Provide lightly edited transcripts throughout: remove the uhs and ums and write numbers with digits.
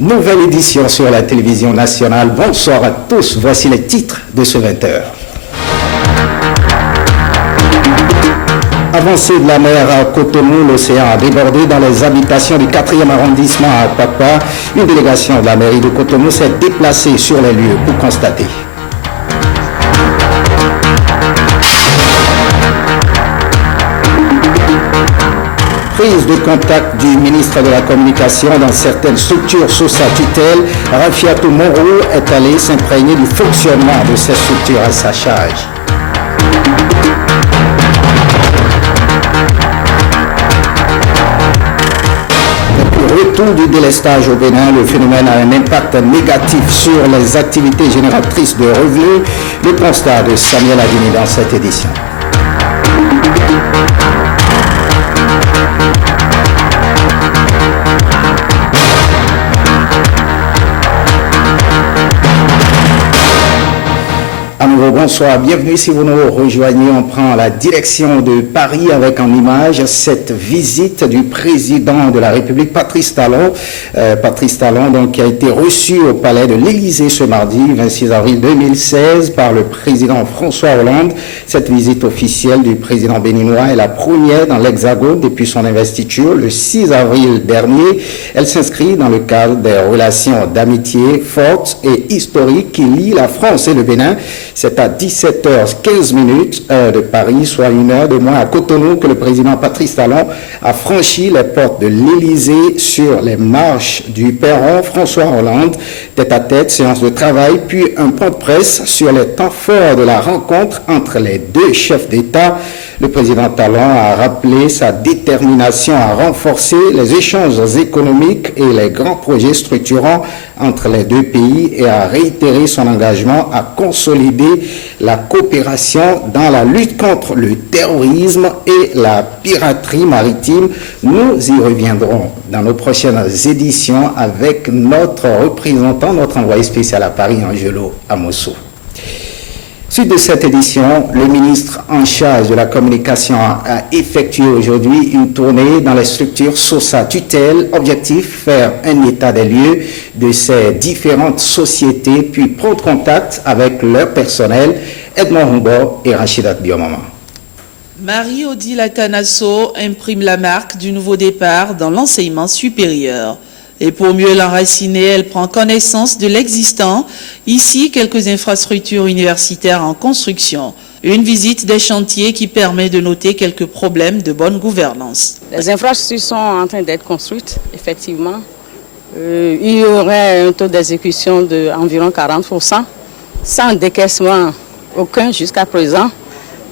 Nouvelle édition sur la télévision nationale. Bonsoir à tous. Voici les titres de ce 20h. Avancée de la mer à Cotonou, l'océan a débordé dans les habitations du 4e arrondissement à Papa. Une délégation de la mairie de Cotonou s'est déplacée sur les lieux pour constater. Prise de contact du ministre de la Communication dans certaines structures sous sa tutelle, Rafiatou Moro est allé s'imprégner du fonctionnement de ces structures à sa charge. Retour du délestage au Bénin, le phénomène a un impact négatif sur les activités génératrices de revenus. Le constat de Samuel Adini dans cette édition. Bonsoir, bienvenue si vous nous rejoignez. On prend la direction de Paris avec en image cette visite du président de la République, Patrice Talon. Patrice Talon donc, qui a été reçu au palais de l'Élysée ce mardi 26 avril 2016 par le président François Hollande. Cette visite officielle du président béninois est la première dans l'Hexagone depuis son investiture le 6 avril dernier. Elle s'inscrit dans le cadre des relations d'amitié fortes et historiques qui lient la France et le Bénin. C'est à 17h15 heure de Paris, soit une heure de moins à Cotonou, que le président Patrice Talon a franchi les portes de l'Élysée sur les marches du perron François Hollande. Tête à tête, séance de travail, puis un point de presse sur les temps forts de la rencontre entre les deux chefs d'État. Le président Talon a rappelé sa détermination à renforcer les échanges économiques et les grands projets structurants entre les deux pays et a réitéré son engagement à consolider la coopération dans la lutte contre le terrorisme et la piraterie maritime. Nous y reviendrons dans nos prochaines éditions avec notre représentant, notre envoyé spécial à Paris, Angelo Amosso. Suite de cette édition, le ministre en charge de la communication a effectué aujourd'hui une tournée dans les structures sous sa tutelle. Objectif, faire un état des lieux de ces différentes sociétés, puis prendre contact avec leur personnel. Edmond Humbo et Rachidat Biomama. Marie-Odile Atanasso imprime la marque du nouveau départ dans l'enseignement supérieur. Et pour mieux l'enraciner, elle prend connaissance de l'existant. Ici, quelques infrastructures universitaires en construction. Une visite des chantiers qui permet de noter quelques problèmes de bonne gouvernance. Les infrastructures sont en train d'être construites, effectivement. Il y aurait un taux d'exécution d'environ 40%, sans décaissement aucun jusqu'à présent.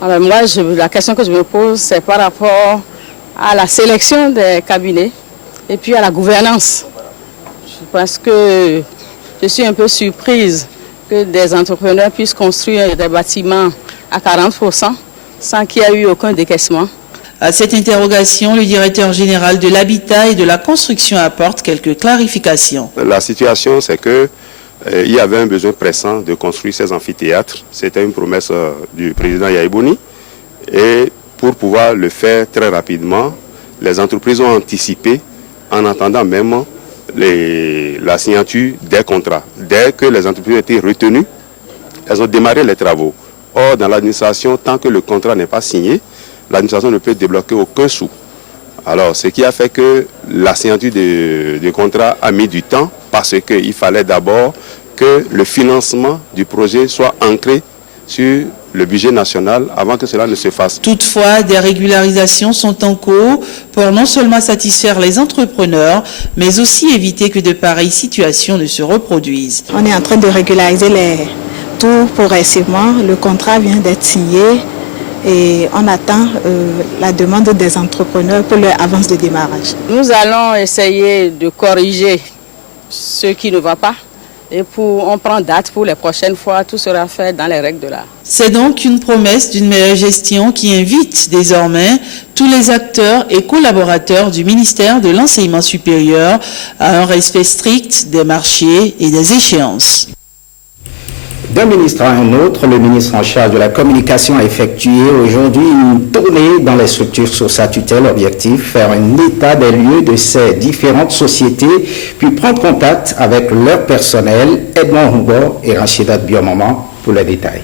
Alors moi, la question que je me pose, c'est par rapport à la sélection des cabinets et puis à la gouvernance. Parce que je suis un peu surprise que des entrepreneurs puissent construire des bâtiments à 40% sans qu'il y ait eu aucun décaissement. À cette interrogation, le directeur général de l'habitat et de la construction apporte quelques clarifications. La situation, c'est que il y avait un besoin pressant de construire ces amphithéâtres. C'était une promesse du président Yaïbouni. Et pour pouvoir le faire très rapidement, les entreprises ont anticipé en attendant même la signature des contrats. Dès que les entreprises ont été retenues, elles ont démarré les travaux. Or, dans l'administration, tant que le contrat n'est pas signé, l'administration ne peut débloquer aucun sou. Alors, ce qui a fait que la signature du contrat a mis du temps parce qu'il fallait d'abord que le financement du projet soit ancré sur le budget national avant que cela ne se fasse. Toutefois, des régularisations sont en cours pour non seulement satisfaire les entrepreneurs, mais aussi éviter que de pareilles situations ne se reproduisent. On est en train de régulariser les tours progressivement. Le contrat vient d'être signé et on attend la demande des entrepreneurs pour leur avance de démarrage. Nous allons essayer de corriger ce qui ne va pas. Et on prend date pour les prochaines fois, tout sera fait dans les règles de l'art. C'est donc une promesse d'une meilleure gestion qui invite désormais tous les acteurs et collaborateurs du ministère de l'Enseignement supérieur à un respect strict des marchés et des échéances. D'un ministre à un autre, le ministre en charge de la communication a effectué aujourd'hui une tournée dans les structures sous sa tutelle. Objectif, faire un état des lieux de ces différentes sociétés, puis prendre contact avec leur personnel. Edmond Rougo et Rachidat Biomaman pour les détails.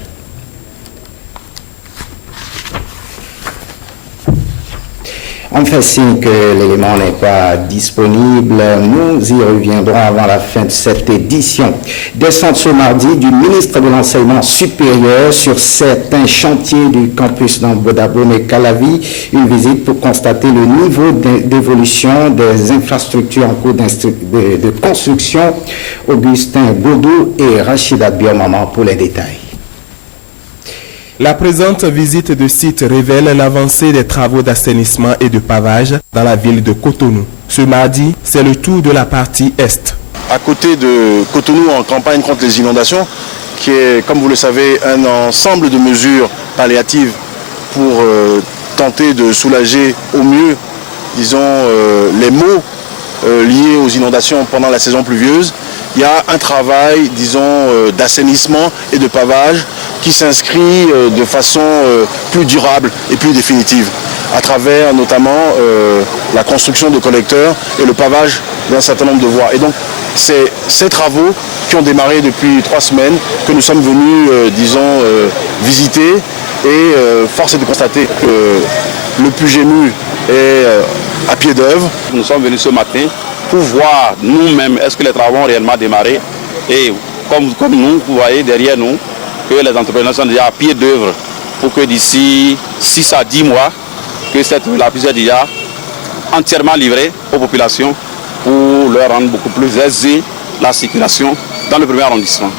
On fait signe que l'élément n'est pas disponible. Nous y reviendrons avant la fin de cette édition. Descente ce mardi du ministre de l'Enseignement supérieur sur certains chantiers du campus d'Ambodabo et Calavi. Une visite pour constater le niveau d'évolution des infrastructures en cours de construction. Augustin Godou et Rachidat Biomaman pour les détails. La présente visite de site révèle l'avancée des travaux d'assainissement et de pavage dans la ville de Cotonou. Ce mardi, c'est le tour de la partie Est. À côté de Cotonou en campagne contre les inondations, qui est, comme vous le savez, un ensemble de mesures palliatives pour tenter de soulager au mieux, disons, les maux liés aux inondations pendant la saison pluvieuse. Il y a un travail, disons, d'assainissement et de pavage qui s'inscrit de façon plus durable et plus définitive, à travers notamment la construction de collecteurs et le pavage d'un certain nombre de voies. Et donc, c'est ces travaux qui ont démarré depuis 3 semaines que nous sommes venus, disons, visiter. Et force est de constater que le PUGEMU est à pied d'œuvre. Nous sommes venus ce matin pour voir nous-mêmes est-ce que les travaux ont réellement démarré. Et comme nous, vous voyez derrière nous, que les entrepreneurs sont déjà à pied d'œuvre pour que d'ici 6 à 10 mois, que la puisse être déjà entièrement livrée aux populations pour leur rendre beaucoup plus aisée la circulation dans le premier arrondissement.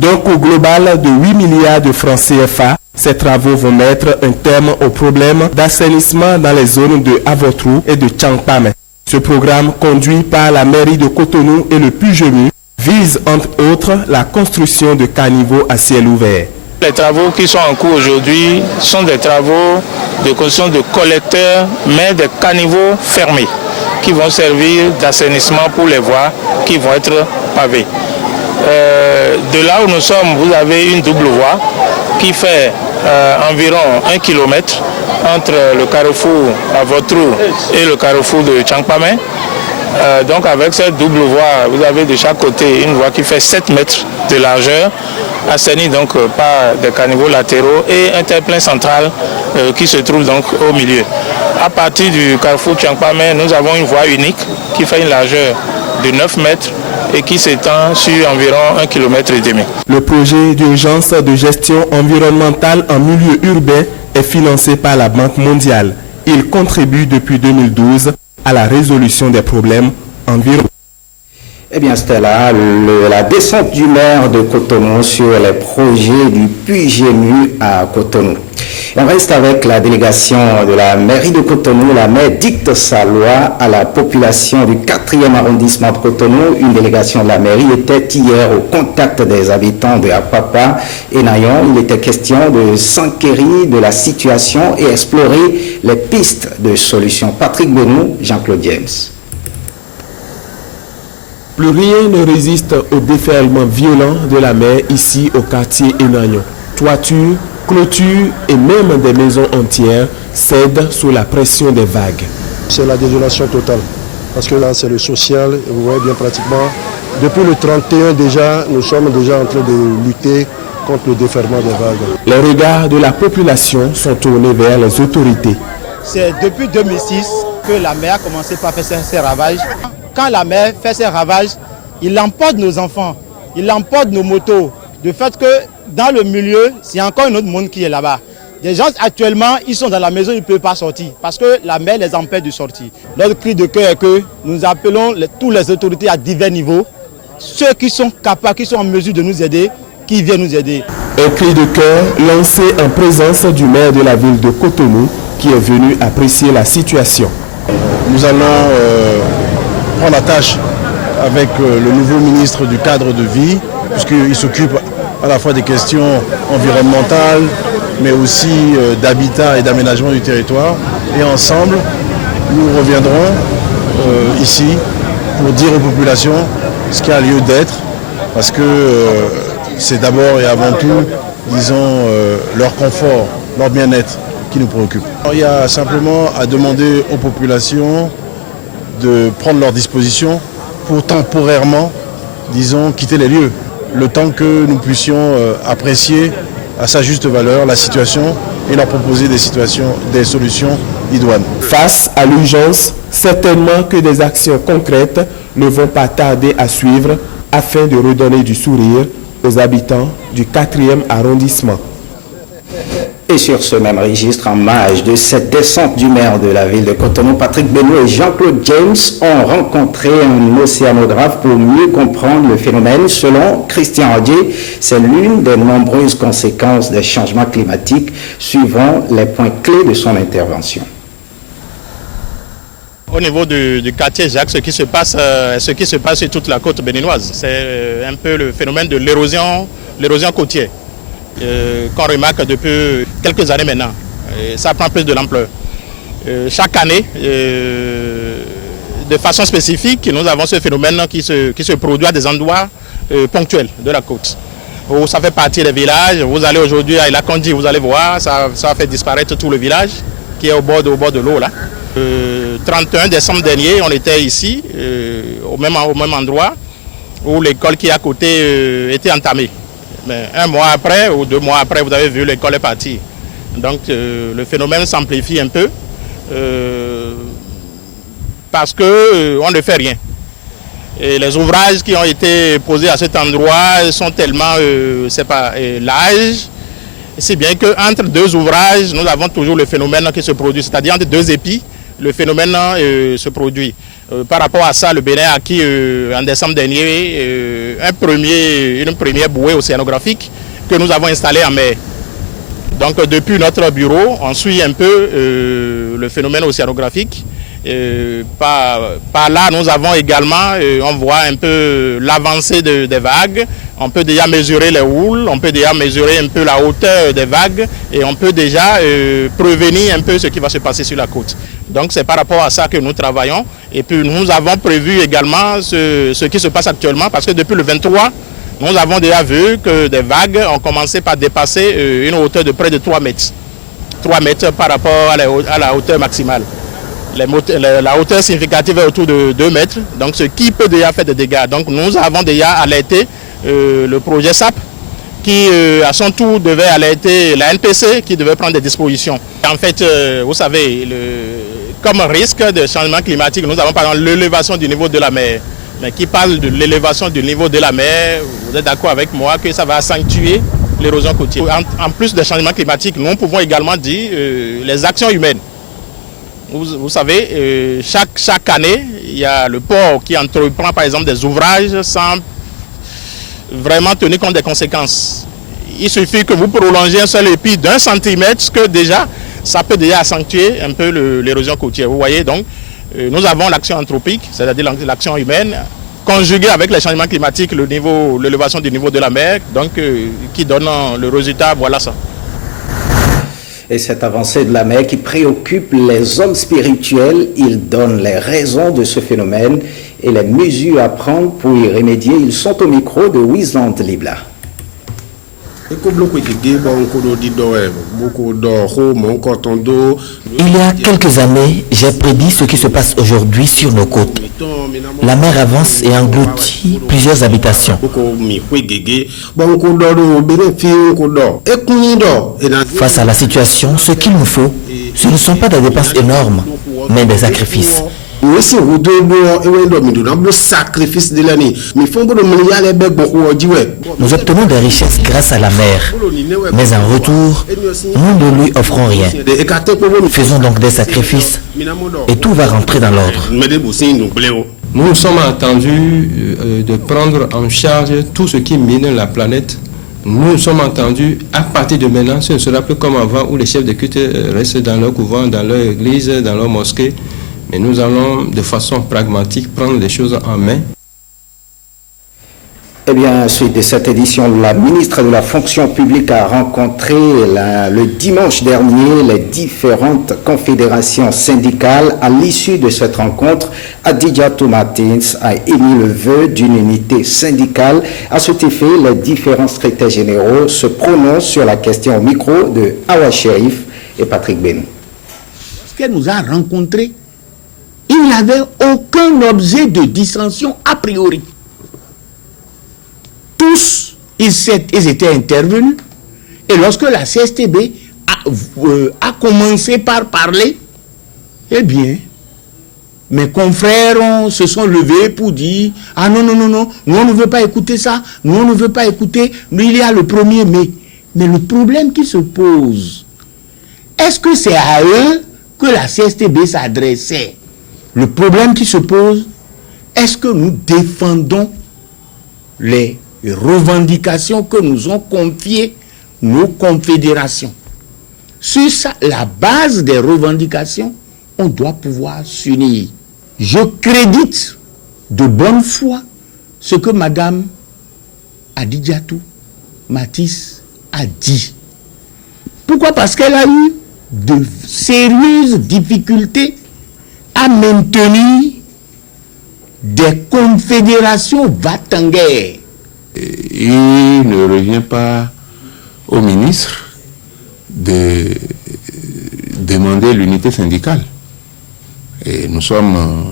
Donc au global de 8 milliards de francs CFA, ces travaux vont mettre un terme au problème d'assainissement dans les zones de Avotrou et de Tchangpame. Ce programme, conduit par la mairie de Cotonou et le PUGEMU, vise entre autres la construction de caniveaux à ciel ouvert. Les travaux qui sont en cours aujourd'hui sont des travaux de construction de collecteurs, mais des caniveaux fermés, qui vont servir d'assainissement pour les voies qui vont être pavées. De là où nous sommes, vous avez une double voie qui fait environ 1 km entre le carrefour Avotrou et le carrefour de Tchangpame. Donc avec cette double voie, vous avez de chaque côté une voie qui fait 7 mètres de largeur, assainie donc par des caniveaux latéraux et un terre-plein central qui se trouve donc au milieu. À partir du carrefour Tchangpame, nous avons une voie unique qui fait une largeur de 9 mètres et qui s'étend sur environ 1,5 km. Le projet d'urgence de gestion environnementale en milieu urbain est financé par la Banque mondiale. Il contribue depuis 2012 à la résolution des problèmes environnementaux. Eh bien, c'était là la descente du maire de Cotonou sur les projets du PUGEMU à Cotonou. On reste avec la délégation de la mairie de Cotonou. La maire dicte sa loi à la population du 4e arrondissement de Cotonou. Une délégation de la mairie était hier au contact des habitants de Apapa et Nayon. Il était question de s'enquérir de la situation et explorer les pistes de solutions. Patrick Benou, Jean-Claude James. Plus rien ne résiste au déferlement violent de la mer ici au quartier Enayon. Toitures, clôtures et même des maisons entières cèdent sous la pression des vagues. C'est la désolation totale, parce que là c'est le social, et vous voyez bien pratiquement, depuis le 31 déjà, nous sommes déjà en train de lutter contre le déferlement des vagues. Les regards de la population sont tournés vers les autorités. C'est depuis 2006 que la mer a commencé par faire ses ravages. Quand la mer fait ses ravages, il emporte nos enfants, il emporte nos motos. De fait que dans le milieu, c'est encore un autre monde qui est là-bas. Des gens actuellement, ils sont dans la maison, ils ne peuvent pas sortir parce que la mer les empêche de sortir. Notre cri de cœur est que nous appelons toutes les autorités à divers niveaux, ceux qui sont capables, qui sont en mesure de nous aider, qui viennent nous aider. Un cri de cœur lancé en présence du maire de la ville de Cotonou qui est venu apprécier la situation. Nous allons prendre la tâche avec le nouveau ministre du cadre de vie, puisqu'il s'occupe à la fois des questions environnementales, mais aussi d'habitat et d'aménagement du territoire. Et ensemble, nous reviendrons ici pour dire aux populations ce qui a lieu d'être, parce que c'est d'abord et avant tout, disons, leur confort, leur bien-être qui nous préoccupe. Il y a simplement à demander aux populations de prendre leurs dispositions pour temporairement, disons, quitter les lieux, le temps que nous puissions apprécier à sa juste valeur la situation et leur proposer des solutions idoines. Face à l'urgence, certainement que des actions concrètes ne vont pas tarder à suivre afin de redonner du sourire aux habitants du 4e arrondissement. Et sur ce même registre, en marge de cette descente du maire de la ville de Cotonou, Patrick Benoît et Jean-Claude James ont rencontré un océanographe pour mieux comprendre le phénomène. Selon Christian Audier, c'est l'une des nombreuses conséquences des changements climatiques, suivant les points clés de son intervention. Au niveau du quartier Jacques, ce qui se passe sur toute la côte béninoise, c'est un peu le phénomène de l'érosion côtière qu'on remarque depuis quelques années maintenant. Et ça prend plus de l'ampleur. Chaque année, de façon spécifique, nous avons ce phénomène qui se produit à des endroits ponctuels de la côte. Où ça fait partie des villages. Vous allez aujourd'hui à Ilakondi, vous allez voir, ça fait disparaître tout le village qui est au bord de l'eau là. 31 décembre dernier, on était ici, au même endroit, où l'école qui est à côté était entamée. Mais un mois après ou 2 mois après, vous avez vu, l'école est partie. Donc le phénomène s'amplifie un peu parce qu'on ne fait rien. Et les ouvrages qui ont été posés à cet endroit sont tellement larges, si bien qu'entre 2 ouvrages, nous avons toujours le phénomène qui se produit, c'est-à-dire entre 2 épis, le phénomène se produit. Par rapport à ça, le Bénin a acquis en décembre dernier une première bouée océanographique que nous avons installée en mer. Donc depuis notre bureau, on suit un peu le phénomène océanographique. Par là, nous avons également, on voit un peu l'avancée des vagues. On peut déjà mesurer les houles, on peut déjà mesurer un peu la hauteur des vagues et on peut déjà prévenir un peu ce qui va se passer sur la côte. Donc c'est par rapport à ça que nous travaillons. Et puis nous avons prévu également ce qui se passe actuellement parce que depuis le 23, nous avons déjà vu que des vagues ont commencé par dépasser une hauteur de près de 3 mètres. 3 mètres par rapport à la hauteur maximale. La hauteur significative est autour de 2 mètres, donc ce qui peut déjà faire des dégâts. Donc nous avons déjà alerté le projet SAP qui à son tour devait alerter la NPC qui devait prendre des dispositions. En fait, vous savez, comme risque de changement climatique, nous avons par exemple l'élévation du niveau de la mer. Mais qui parle de l'élévation du niveau de la mer, vous êtes d'accord avec moi que ça va accentuer l'érosion côtière. En plus des changements climatiques, nous pouvons également dire les actions humaines. Vous savez, chaque année, il y a le port qui entreprend par exemple des ouvrages sans vraiment tenir compte des conséquences. Il suffit que vous prolongez un seul épi d'1 centimètre, que déjà, ça peut déjà accentuer un peu l'érosion côtière. Vous voyez, donc, nous avons l'action anthropique, c'est-à-dire l'action humaine, conjuguée avec les changements climatiques, l'élévation du niveau de la mer, donc qui donne le résultat, voilà ça. Et cette avancée de la mer qui préoccupe les hommes spirituels, ils donnent les raisons de ce phénomène et les mesures à prendre pour y remédier. Ils sont au micro de Wisland Libla. Il y a quelques années, j'ai prédit ce qui se passe aujourd'hui sur nos côtes. La mer avance et engloutit plusieurs habitations. Face à la situation, ce qu'il nous faut, ce ne sont pas des dépenses énormes, mais des sacrifices. Nous obtenons des richesses grâce à la mer, mais en retour, nous ne lui offrons rien. Faisons donc des sacrifices et tout va rentrer dans l'ordre. Nous nous sommes entendus de prendre en charge tout ce qui mine la planète. Nous nous sommes entendus à partir de maintenant, ce ne sera plus comme avant où les chefs de culte restent dans leur couvent, dans leur église, dans leur mosquée. Mais nous allons de façon pragmatique prendre les choses en main. Eh bien, suite de cette édition, la ministre de la fonction publique a rencontré le dimanche dernier les différentes confédérations syndicales. À l'issue de cette rencontre, Adidjatou Martins a émis le vœu d'une unité syndicale. À cet effet, les différents secrétaires généraux se prononcent sur la question au micro de Awa Sherif et Patrick Benou. Lorsqu'elle nous a rencontrés, il n'y avait aucun objet de dissension a priori. Tous, ils étaient intervenus. Et lorsque la CSTB a commencé par parler, eh bien, mes confrères se sont levés pour dire « Ah non, non, non, non, nous on ne veut pas écouter ça, nous on ne veut pas écouter, nous il y a le 1er mai. » Mais le problème qui se pose, est-ce que c'est à eux que la CSTB s'adressait? Le problème qui se pose, est-ce que nous défendons les revendications que nous ont confiées nos confédérations? Sur la base des revendications, on doit pouvoir s'unir. Je crédite de bonne foi ce que Madame Adidjatou Matisse a dit. Pourquoi? Parce qu'elle a eu de sérieuses difficultés à maintenir des confédérations va-t-en-guerre. Il ne revient pas au ministre de demander l'unité syndicale. Et nous sommes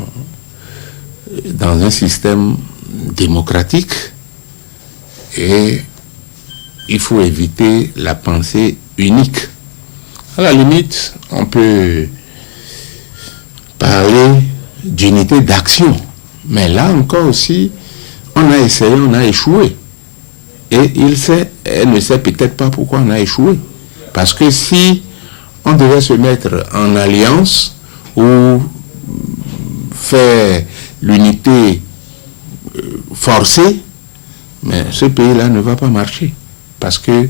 dans un système démocratique et il faut éviter la pensée unique. À la limite, on peut parler d'unité d'action. Mais là encore aussi, on a essayé, on a échoué. Et elle ne sait peut-être pas pourquoi on a échoué. Parce que si on devait se mettre en alliance ou faire l'unité forcée, mais ce pays-là ne va pas marcher. Parce que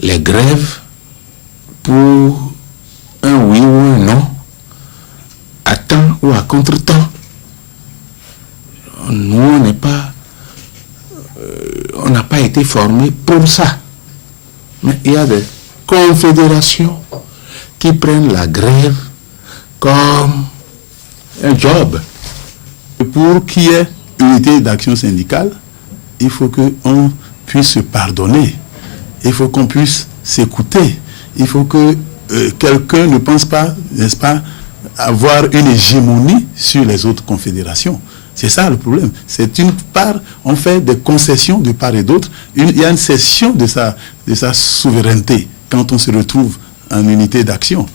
les grèves, pour un oui ou un non, à temps ou à contre-temps, nous, on n'a pas été formés pour ça. Mais il y a des confédérations qui prennent la grève comme un job. Pour qu'il y ait unité d'action syndicale, il faut qu'on puisse se pardonner. Il faut qu'on puisse s'écouter. Il faut que quelqu'un ne pense pas, n'est-ce pas, avoir une hégémonie sur les autres confédérations. C'est ça le problème. C'est une part, on fait des concessions de part et d'autre. Il y a une cession de sa souveraineté quand on se retrouve en unité d'action.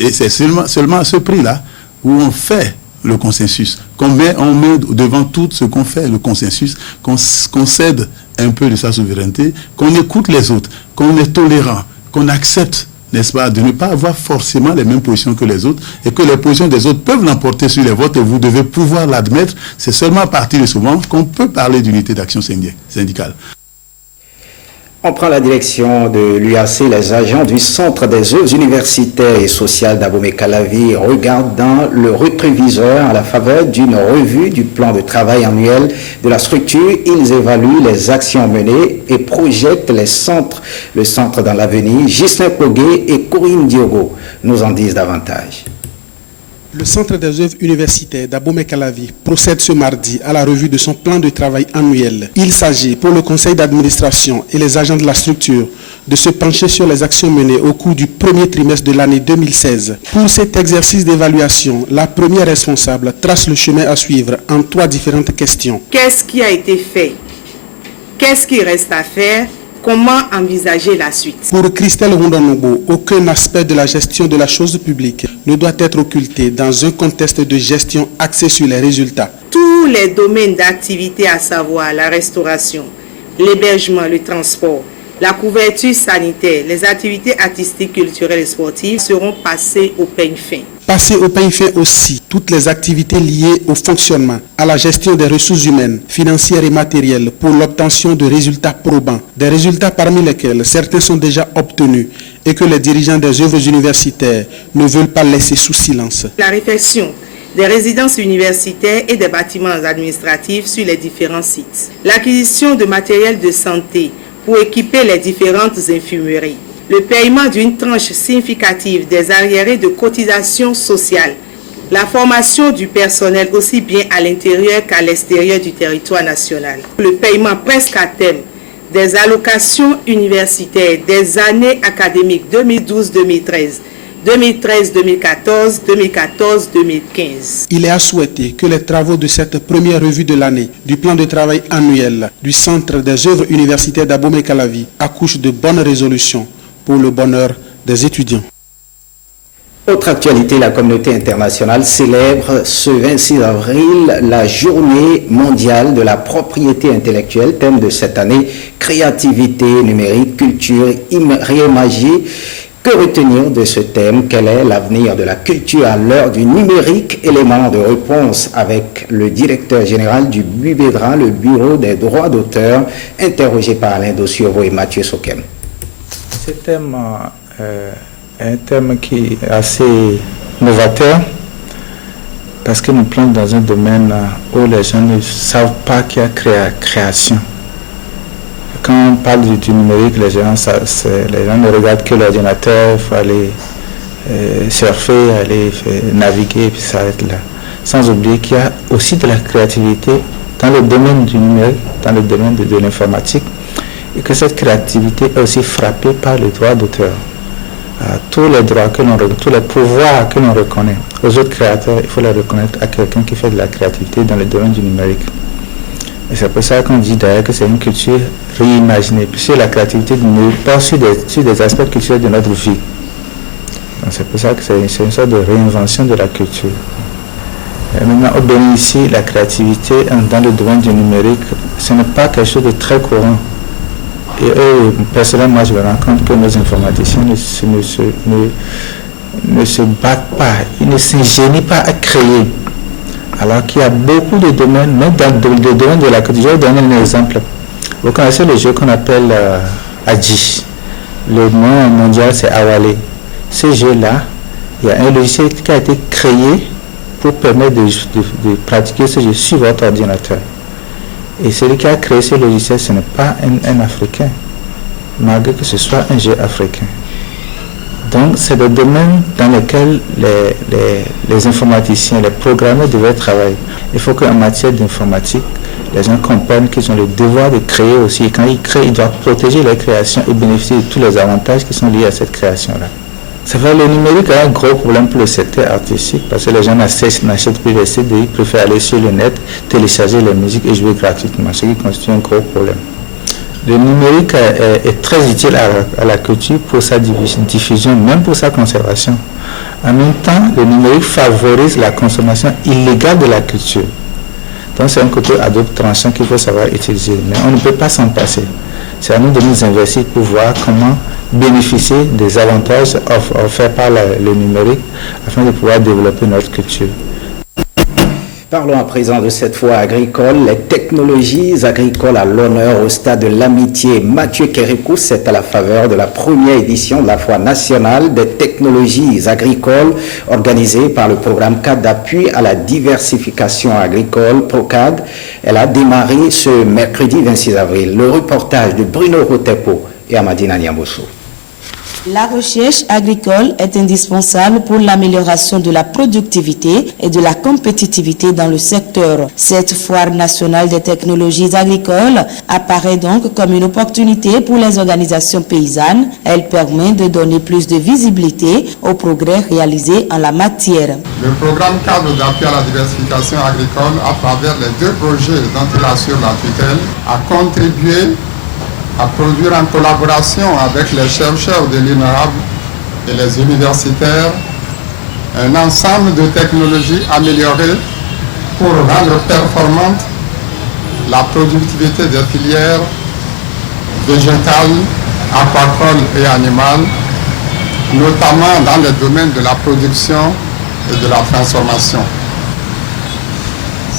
Et c'est seulement à ce prix-là où on fait le consensus, on met devant tout ce qu'on fait, le consensus, qu'on cède un peu de sa souveraineté, qu'on écoute les autres, qu'on est tolérant, qu'on accepte, n'est-ce pas, de ne pas avoir forcément les mêmes positions que les autres, et que les positions des autres peuvent l'emporter sur les votes, et vous devez pouvoir l'admettre. C'est seulement à partir de ce moment qu'on peut parler d'unité d'action syndicale. On prend la direction de l'UAC. Les agents du Centre des œuvres universitaires et sociales d'Abomey-Calavi regardent dans le rétroviseur à la faveur d'une revue du plan de travail annuel de la structure. Ils évaluent les actions menées et projettent le centre dans l'avenir. Ghislain Pogué et Corinne Diogo nous en disent davantage. Le Centre des œuvres universitaires d'Abomey-Calavi procède ce mardi à la revue de son plan de travail annuel. Il s'agit pour le conseil d'administration et les agents de la structure de se pencher sur les actions menées au cours du premier trimestre de l'année 2016. Pour cet exercice d'évaluation, la première responsable trace le chemin à suivre en 3 différentes questions. Qu'est-ce qui a été fait? Qu'est-ce qui reste à faire? Comment envisager la suite? Pour Christelle Rondonobo, aucun aspect de la gestion de la chose publique ne doit être occulté dans un contexte de gestion axé sur les résultats. Tous les domaines d'activité, à savoir la restauration, l'hébergement, le transport, la couverture sanitaire, les activités artistiques, culturelles et sportives seront passées au peigne fin. Passer au peigne fin aussi toutes les activités liées au fonctionnement, à la gestion des ressources humaines, financières et matérielles pour l'obtention de résultats probants, des résultats parmi lesquels certains sont déjà obtenus et que les dirigeants des œuvres universitaires ne veulent pas laisser sous silence. La réflexion des résidences universitaires et des bâtiments administratifs sur les différents sites. L'acquisition de matériel de santé pour équiper les différentes infirmeries. Le paiement d'une tranche significative des arriérés de cotisations sociales. La formation du personnel aussi bien à l'intérieur qu'à l'extérieur du territoire national. Le paiement presque à terme des allocations universitaires des années académiques 2012-2013, 2013-2014, 2014-2015. Il est à souhaiter que les travaux de cette première revue de l'année du plan de travail annuel du Centre des œuvres universitaires d'Abomey-Calavi accouchent de bonnes résolutions pour le bonheur des étudiants. Autre actualité, la communauté internationale célèbre ce 26 avril la journée mondiale de la propriété intellectuelle, thème de cette année, créativité numérique, culture réimaginée. Que retenir de ce thème? Quel est l'avenir de la culture à l'heure du numérique? Élément de réponse avec le directeur général du BUBEDRA, le Bureau des droits d'auteur, interrogé par Alain Dossio et Mathieu Sokem. Ce thème est un thème qui est assez novateur parce que nous plantons dans un domaine où les gens ne savent pas qu'il y a création. Quand on parle du numérique, les gens ne regardent que l'ordinateur, il faut aller surfer, aller naviguer, et puis ça s'arrête là. Sans oublier qu'il y a aussi de la créativité dans le domaine du numérique, dans le domaine de l'informatique, et que cette créativité est aussi frappée par le droit d'auteur. Tous les droits tous les pouvoirs que l'on reconnaît aux autres créateurs, il faut les reconnaître à quelqu'un qui fait de la créativité dans le domaine du numérique. Et c'est pour ça qu'on dit d'ailleurs que c'est une culture réimaginée, puisque la créativité nous porte sur des aspects culturels de notre vie. Donc c'est pour ça que c'est une sorte de réinvention de la culture. Et maintenant, au Bénin ici, la créativité dans le domaine du numérique, ce n'est pas quelque chose de très courant. Et eux, personnellement, moi je me rends compte que nos informaticiens ne se battent pas, ils ne s'ingénient pas à créer. Alors qu'il y a beaucoup de domaines, même dans le domaine de la culture. Je vais donner un exemple. Vous connaissez le jeu qu'on appelle Adji. Le nom mondial, c'est Awale. Ce jeu-là, il y a un logiciel qui a été créé pour permettre de pratiquer ce jeu sur votre ordinateur. Et celui qui a créé ce logiciel, ce n'est pas un Africain, malgré que ce soit un jeu africain. Donc, c'est le domaine dans lequel les informaticiens, les programmeurs devraient travailler. Il faut qu'en matière d'informatique, les gens comprennent qu'ils ont le devoir de créer aussi. Et quand ils créent, ils doivent protéger leur création et bénéficier de tous les avantages qui sont liés à cette création-là. C'est vrai, le numérique a un gros problème pour le secteur artistique parce que les gens n'achètent plus les CD, ils préfèrent aller sur le net, télécharger les musiques et jouer gratuitement, ce qui constitue un gros problème. Le numérique est très utile à la culture pour sa diffusion, même pour sa conservation. En même temps, le numérique favorise la consommation illégale de la culture. Donc c'est un côté à double tranchant qu'il faut savoir utiliser. Mais on ne peut pas s'en passer. C'est à nous de nous investir pour voir comment bénéficier des avantages offerts par le numérique afin de pouvoir développer notre culture. Parlons à présent de cette fois agricole. Les technologies agricoles à l'honneur au stade de l'amitié. Mathieu Kérékou, c'est à la faveur de la première édition de la Foire nationale des technologies agricoles organisée par le programme CAD d'appui à la diversification agricole, PROCAD. Elle a démarré ce mercredi 26 avril. Le reportage de Bruno Rotepo et Amadina Niambosso. La recherche agricole est indispensable pour l'amélioration de la productivité et de la compétitivité dans le secteur. Cette foire nationale des technologies agricoles apparaît donc comme une opportunité pour les organisations paysannes. Elle permet de donner plus de visibilité aux progrès réalisés en la matière. Le programme cadre d'appui à la diversification agricole, à travers les deux projets dont il assure la tutelle, a contribué à produire en collaboration avec les chercheurs de l'INRAB et les universitaires un ensemble de technologies améliorées pour rendre performante la productivité des filières végétales, aquacoles et animales, notamment dans les domaines de la production et de la transformation.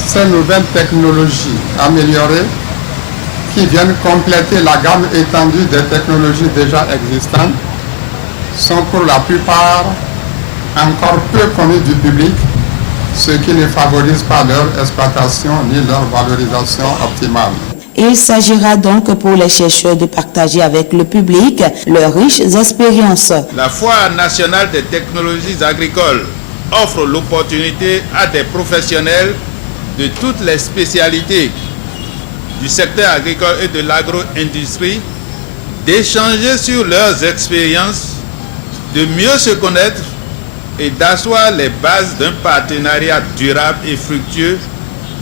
Ces nouvelles technologies améliorées qui viennent compléter la gamme étendue des technologies déjà existantes, sont pour la plupart encore peu connues du public, ce qui ne favorise pas leur exploitation ni leur valorisation optimale. Il s'agira donc pour les chercheurs de partager avec le public leurs riches expériences. La Foire nationale des technologies agricoles offre l'opportunité à des professionnels de toutes les spécialités du secteur agricole et de l'agro-industrie d'échanger sur leurs expériences, de mieux se connaître et d'asseoir les bases d'un partenariat durable et fructueux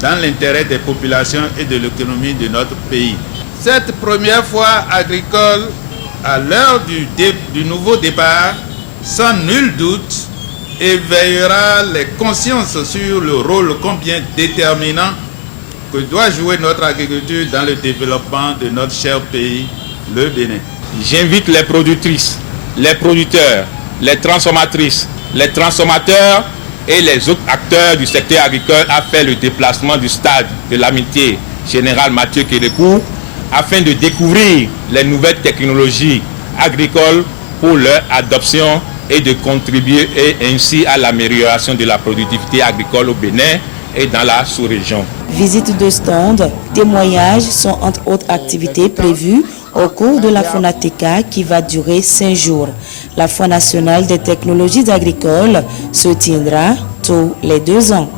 dans l'intérêt des populations et de l'économie de notre pays. Cette première foire agricole, à l'heure du nouveau départ, sans nul doute, éveillera les consciences sur le rôle combien déterminant que doit jouer notre agriculture dans le développement de notre cher pays, le Bénin. J'invite les productrices, les producteurs, les transformatrices, les transformateurs et les autres acteurs du secteur agricole à faire le déplacement du stade de l'amitié général Mathieu Kérékou afin de découvrir les nouvelles technologies agricoles pour leur adoption et de contribuer ainsi à l'amélioration de la productivité agricole au Bénin et dans la sous-région. Visite de stand, témoignages sont entre autres activités prévues au cours de la Fonateca qui va durer 5 jours. La Foire nationale des technologies agricoles se tiendra tous les 2 ans.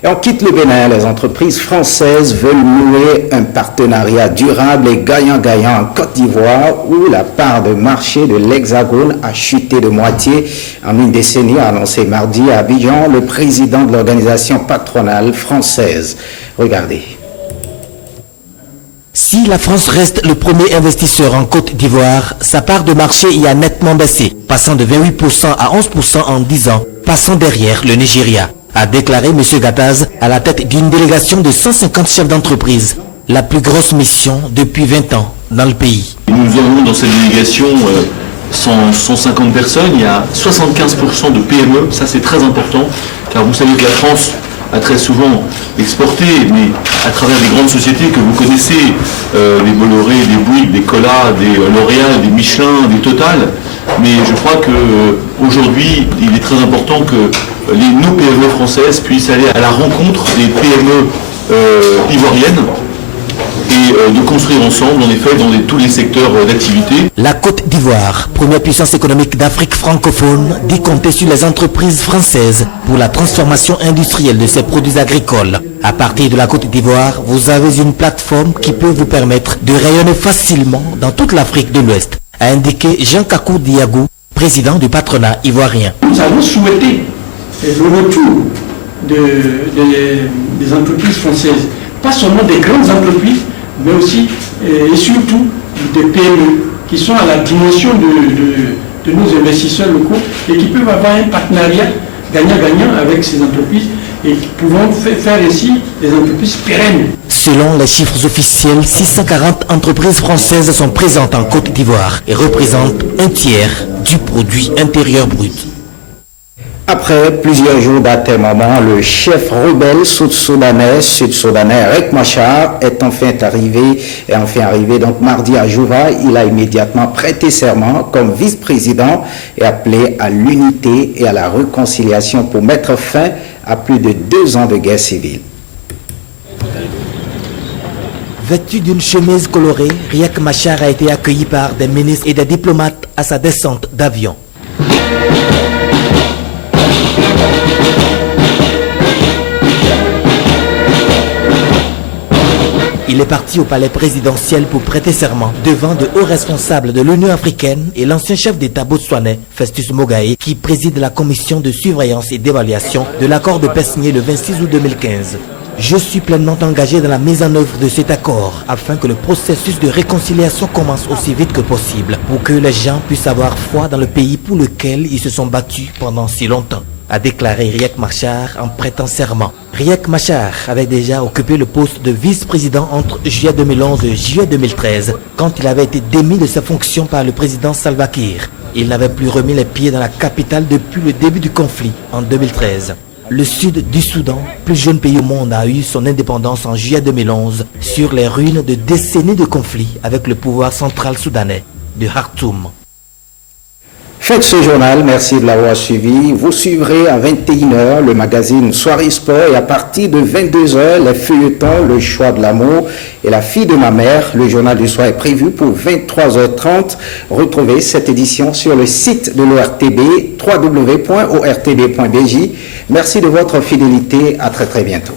Et on quitte le Bénin. Les entreprises françaises veulent nouer un partenariat durable et gagnant-gagnant en Côte d'Ivoire où la part de marché de l'Hexagone a chuté de moitié en une décennie, a annoncé mardi à Abidjan le président de l'organisation patronale française. Regardez. Si la France reste le premier investisseur en Côte d'Ivoire, sa part de marché y a nettement baissé, passant de 28% à 11% en 10 ans, passant derrière le Nigeria, a déclaré M. Gattaz à la tête d'une délégation de 150 chefs d'entreprise, la plus grosse mission depuis 20 ans dans le pays. Nous avons dans cette délégation 150 personnes, il y a 75% de PME, ça c'est très important, car vous savez que la France a très souvent exporté, mais à travers des grandes sociétés que vous connaissez, des Bolloré, des Bouygues, des Colas, des L'Oréal, des Michelin, des Total. Mais je crois qu'aujourd'hui, il est très important que nos PME françaises puissent aller à la rencontre des PME ivoiriennes et de construire ensemble, en effet, dans tous les secteurs d'activité. La Côte d'Ivoire, première puissance économique d'Afrique francophone, dit compter sur les entreprises françaises pour la transformation industrielle de ses produits agricoles. À partir de la Côte d'Ivoire, vous avez une plateforme qui peut vous permettre de rayonner facilement dans toute l'Afrique de l'Ouest, a indiqué Jean Kakou Diagou, président du patronat ivoirien. Nous avons souhaité le retour des entreprises françaises, pas seulement des grandes entreprises, mais aussi et surtout des PME qui sont à la dimension de nos investisseurs locaux et qui peuvent avoir un partenariat gagnant-gagnant avec ces entreprises et qui pouvons faire ainsi des entreprises pérennes. Selon les chiffres officiels, 640 entreprises françaises sont présentes en Côte d'Ivoire et représentent un tiers du produit intérieur brut. Après plusieurs jours d'atermoiement, le chef rebelle sud-soudanais Riek Machar est enfin arrivé donc mardi à Juba. Il a immédiatement prêté serment comme vice-président et appelé à l'unité et à la réconciliation pour mettre fin à plus de 2 ans de guerre civile. Vêtu d'une chemise colorée, Riek Machar a été accueilli par des ministres et des diplomates à sa descente d'avion. Il est parti au palais présidentiel pour prêter serment devant de hauts responsables de l'Union africaine et l'ancien chef d'État botswanais, Festus Mogae, qui préside la commission de surveillance et d'évaluation de l'accord de paix signé le 26 août 2015. Je suis pleinement engagé dans la mise en œuvre de cet accord afin que le processus de réconciliation commence aussi vite que possible pour que les gens puissent avoir foi dans le pays pour lequel ils se sont battus pendant si longtemps, a déclaré Riek Machar en prêtant serment. Riek Machar avait déjà occupé le poste de vice-président entre juillet 2011 et juillet 2013, quand il avait été démis de ses fonctions par le président Salva Kiir. Il n'avait plus remis les pieds dans la capitale depuis le début du conflit en 2013. Le sud du Soudan, plus jeune pays au monde, a eu son indépendance en juillet 2011 sur les ruines de décennies de conflits avec le pouvoir central soudanais de Khartoum. Fin de ce journal, merci de l'avoir suivi. Vous suivrez à 21h le magazine Soirée Sport et à partir de 22h, les feuilletons, le choix de l'amour et la fille de ma mère. Le journal du soir est prévu pour 23h30. Retrouvez cette édition sur le site de l'ORTB, www.ortb.bj. Merci de votre fidélité. À très bientôt.